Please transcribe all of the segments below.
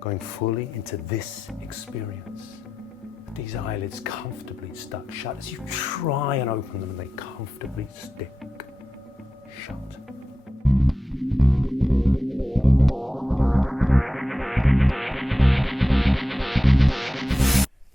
going fully into this experience. These eyelids comfortably stuck shut. As you try and open them, they comfortably stick shut.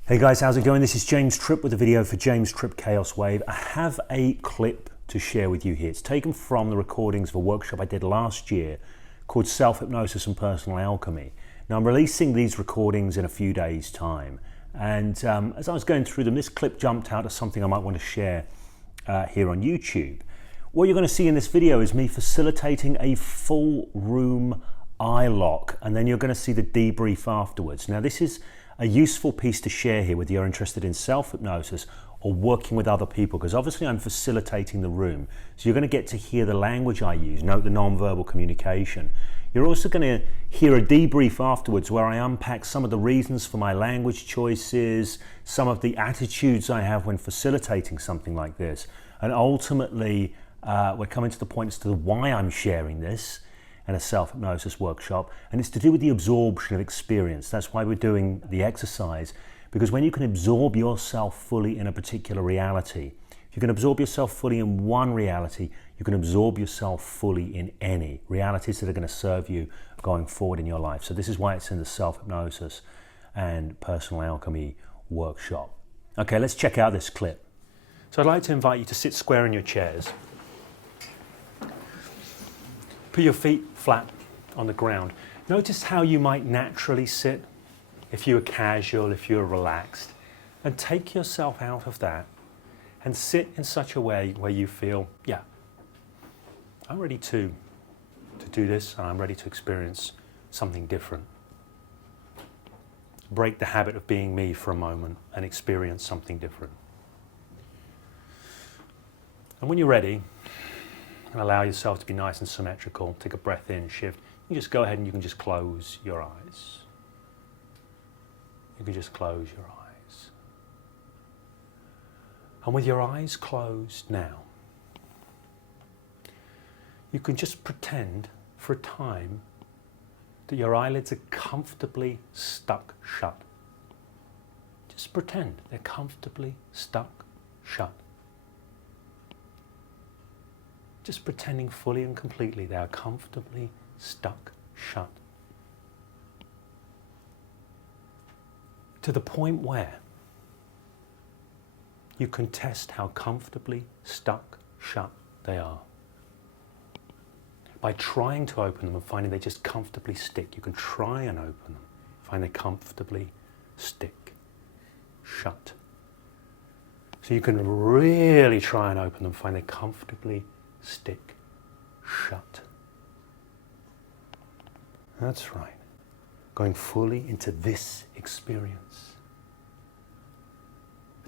Hey guys, how's it going? This is James Tripp with a video for James Tripp Chaos Wave. I have a clip to share with you here. It's taken from the recordings of a workshop I did last year called Hypnosis and Personal Alchemy. Now I'm releasing these recordings in a few days' time, and as I was going through them, this clip jumped out as something I might want to share here on YouTube. What you're going to see in this video is me facilitating a full room eye lock, and then you're going to see the debrief afterwards. Now this is a useful piece to share here whether you're interested in self-hypnosis or working with other people, because obviously I'm facilitating the room, so you're going to get to hear the language I use, note the non-verbal communication. You're also going to hear a debrief afterwards where I unpack some of the reasons for my language choices, some of the attitudes I have when facilitating something like this, and ultimately we're coming to the point as to why I'm sharing this in a self-hypnosis workshop, and it's to do with the absorption of experience. That's why we're doing the exercise, because when you can absorb yourself fully in a particular reality, if you can absorb yourself fully in one reality, you can absorb yourself fully in any realities that are going to serve you going forward in your life. So this is why it's in the self-hypnosis and personal alchemy workshop. Okay, let's check out this clip. So I'd like to invite you to sit square in your chairs. Put your feet flat on the ground. Notice how you might naturally sit if you were casual, if you were relaxed, and take yourself out of that and sit in such a way where you feel, yeah, I'm ready to do this, and I'm ready to experience something different. Break the habit of being me for a moment and experience something different. And when you're ready, and allow yourself to be nice and symmetrical, take a breath in, shift, you can just go ahead and you can just close your eyes. You can just close your eyes. And with your eyes closed now, you can just pretend for a time that your eyelids are comfortably stuck shut. Just pretend they're comfortably stuck shut. Just pretending fully and completely they are comfortably stuck shut. To the point where you can test how comfortably stuck shut they are. By trying to open them and finding they just comfortably stick, you can try and open them, find they comfortably stick shut. So you can really try and open them, find they comfortably stick shut. That's right. Going fully into this experience.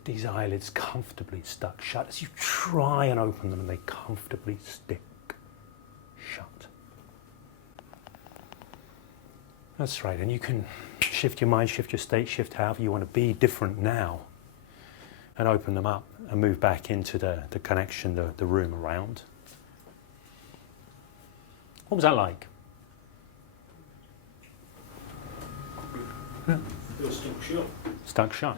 These eyelids comfortably stuck shut. As you try and open them, and they comfortably stick shut. That's right. And you can shift your mind, shift your state, shift however you want to be different now, and open them up and move back into the connection, the room around. What was that like? You're stuck shut. Stuck shut.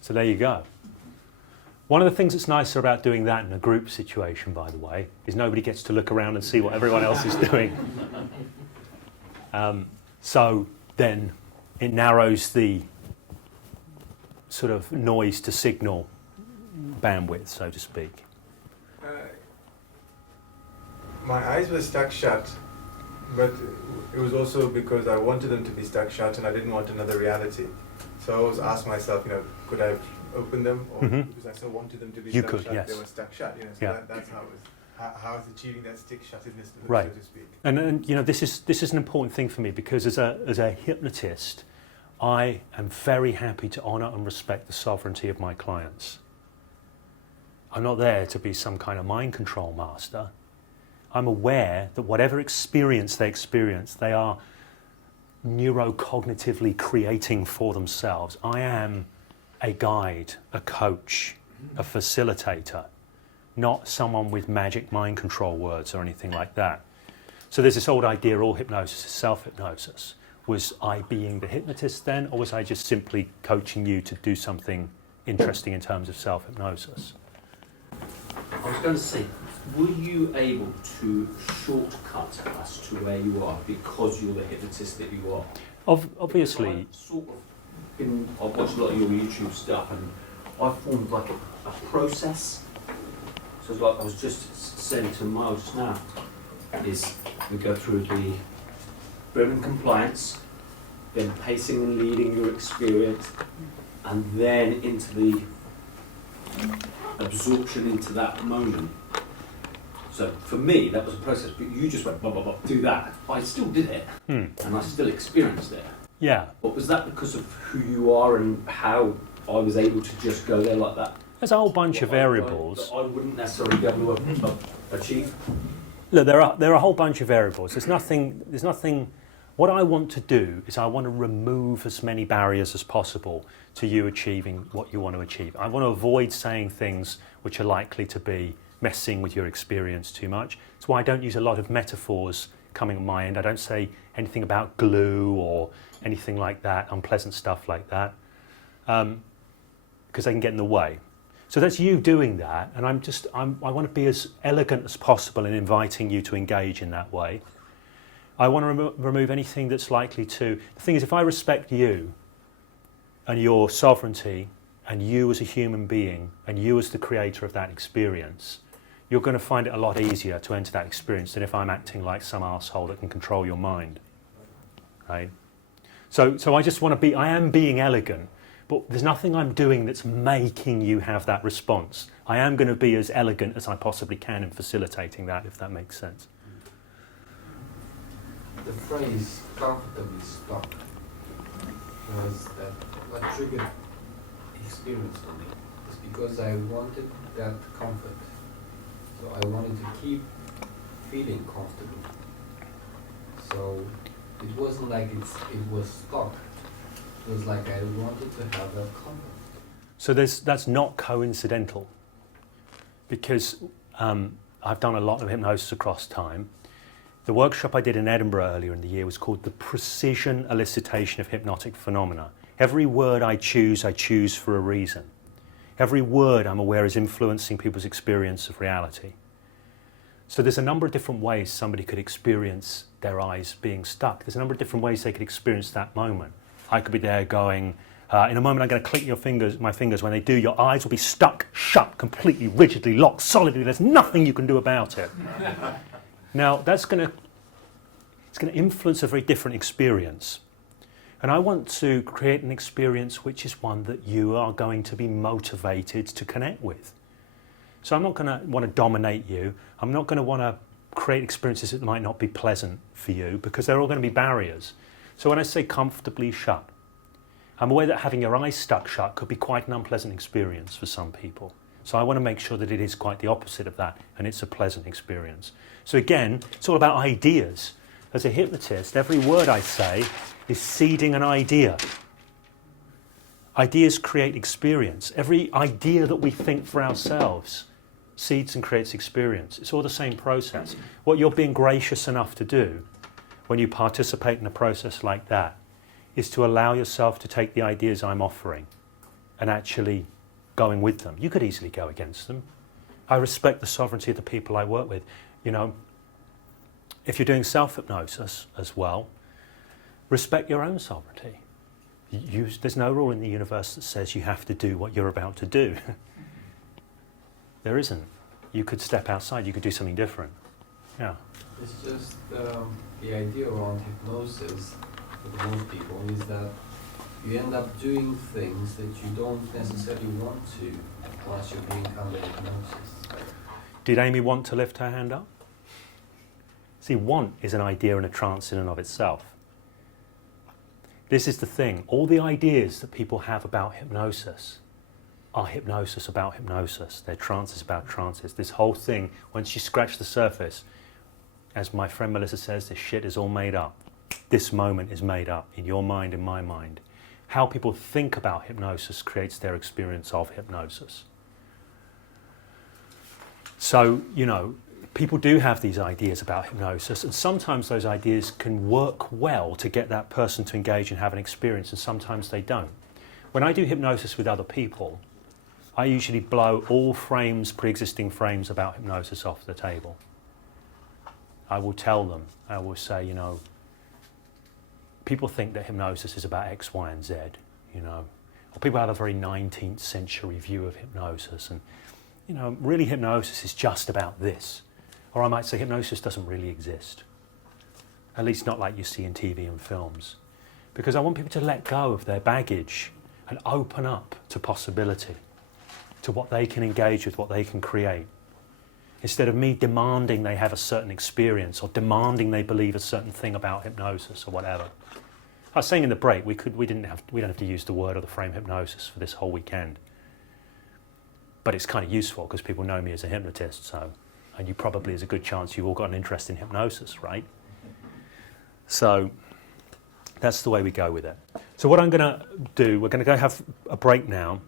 So there you go. One of the things that's nicer about doing that in a group situation, by the way, is nobody gets to look around and see what everyone else is doing. So then it narrows the sort of noise to signal bandwidth, so to speak. My eyes were stuck shut, but it was also because I wanted them to be stuck shut and I didn't want another reality. So I always asked myself, could I have opened them? Or because I still wanted them to be stuck shut, yes. They were stuck shut. So Yeah. that's how it was. How I was achieving that stick shutness, Right. so to speak. And this is an important thing for me, because as a hypnotist, I am very happy to honour and respect the sovereignty of my clients. I'm not there to be some kind of mind control master. I'm aware that whatever experience, they are neurocognitively creating for themselves. I am a guide, a coach, a facilitator, not someone with magic mind control words or anything like that. So there's this old idea, all hypnosis is self-hypnosis. Was I being the hypnotist then, or was I just simply coaching you to do something interesting in terms of self-hypnosis? I was going to say, were you able to shortcut us to where you are because you're the hypnotist that you are? Obviously. I've watched a lot of your YouTube stuff, and I formed like a process. So it's like I was just saying to Miles just now, is we go through the breathing compliance, then pacing and leading your experience, and then into the absorption into that moment. So for me, that was a process, but you just went, blah, blah, blah, do that. I still did it, and I still experienced it. Yeah. But was that because of who you are and how I was able to just go there like that? There's a whole bunch of variables. That I wouldn't necessarily be able to achieve. Look, there are a whole bunch of variables. There's nothing. What I want to do is I want to remove as many barriers as possible to you achieving what you want to achieve. I want to avoid saying things which are likely to be messing with your experience too much. That's why I don't use a lot of metaphors coming on my end. I don't say anything about glue or anything like that, unpleasant stuff like that, because they can get in the way. So that's you doing that, and I want to be as elegant as possible in inviting you to engage in that way. I want to remove anything that's likely to... The thing is, if I respect you and your sovereignty and you as a human being and you as the creator of that experience, you're going to find it a lot easier to enter that experience than if I'm acting like some arsehole that can control your mind, right? So I just want to be... I am being elegant, but there's nothing I'm doing that's making you have that response. I am going to be as elegant as I possibly can in facilitating that, if that makes sense. The phrase comfortably stuck was that what triggered experience for me. It's because I wanted that comfort. So I wanted to keep feeling comfortable. So it wasn't like it was stuck. It was like I wanted to have that comfort. So that's not coincidental, because I've done a lot of hypnosis across time. The workshop I did in Edinburgh earlier in the year was called the Precision Elicitation of Hypnotic Phenomena. Every word I choose for a reason. Every word I'm aware is influencing people's experience of reality. So there's a number of different ways somebody could experience their eyes being stuck. There's a number of different ways they could experience that moment. I could be there going, in a moment I'm going to click my fingers. When they do, your eyes will be stuck, shut, completely, rigidly, locked, solidly. There's nothing you can do about it. Now, it's going to influence a very different experience. And I want to create an experience which is one that you are going to be motivated to connect with. So I'm not going to want to dominate you. I'm not going to want to create experiences that might not be pleasant for you, because they're all going to be barriers. So when I say comfortably shut, I'm aware that having your eyes stuck shut could be quite an unpleasant experience for some people. So I want to make sure that it is quite the opposite of that, and it's a pleasant experience. So again, it's all about ideas. As a hypnotist, every word I say is seeding an idea. Ideas create experience. Every idea that we think for ourselves seeds and creates experience. It's all the same process. What you're being gracious enough to do when you participate in a process like that is to allow yourself to take the ideas I'm offering and actually going with them. You could easily go against them. I respect the sovereignty of the people I work with. You know, if you're doing self-hypnosis as well, respect your own sovereignty. There's no rule in the universe that says you have to do what you're about to do. There isn't. You could step outside, you could do something different. Yeah. It's just the idea around hypnosis for most people is that you end up doing things that you don't necessarily want to once you're being under hypnosis. Did Amy want to lift her hand up? See, want is an idea in a trance in and of itself. This is the thing. All the ideas that people have about hypnosis are hypnosis about hypnosis. They're trances about trances. This whole thing, once you scratch the surface, as my friend Melissa says, this shit is all made up. This moment is made up in your mind, in my mind. How people think about hypnosis creates their experience of hypnosis. So, you know, people do have these ideas about hypnosis, and sometimes those ideas can work well to get that person to engage and have an experience, and sometimes they don't. When I do hypnosis with other people, I usually blow all pre-existing frames about hypnosis off the table. I will tell them, I will say, you know, people think that hypnosis is about X, Y, and Z, you know, or people have a very 19th century view of hypnosis, and, you know, really hypnosis is just about this. Or I might say hypnosis doesn't really exist, at least not like you see in TV and films, because I want people to let go of their baggage and open up to possibility, to what they can engage with, what they can create. Instead of me demanding they have a certain experience or demanding they believe a certain thing about hypnosis or whatever. I was saying in the break, we don't have to use the word or the frame hypnosis for this whole weekend. But it's kind of useful because people know me as a hypnotist, so, and you probably, there's a good chance you've all got an interest in hypnosis, right? So that's the way we go with it. So what I'm going to do, we're going to go have a break now,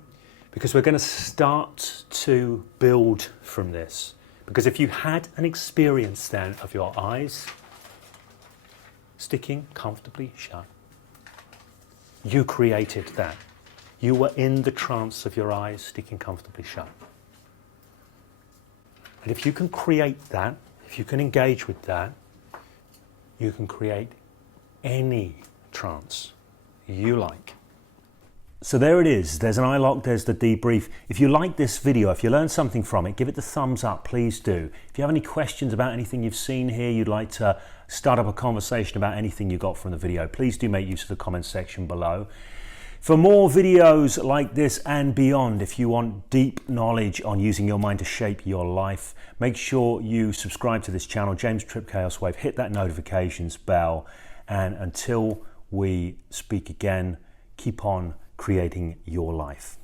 because we're going to start to build from this. Because if you had an experience then of your eyes sticking comfortably shut, you created that. You were in the trance of your eyes sticking comfortably shut. And if you can create that, if you can engage with that, you can create any trance you like. So there it is, there's an eye lock, there's the debrief. If you like this video, if you learned something from it, give it the thumbs up, please do. If you have any questions about anything you've seen here, you'd like to start up a conversation about anything you got from the video, please do make use of the comment section below. For more videos like this and beyond, if you want deep knowledge on using your mind to shape your life, make sure you subscribe to this channel, James Tripp Chaos Wave, hit that notifications bell, and until we speak again, keep on creating your life.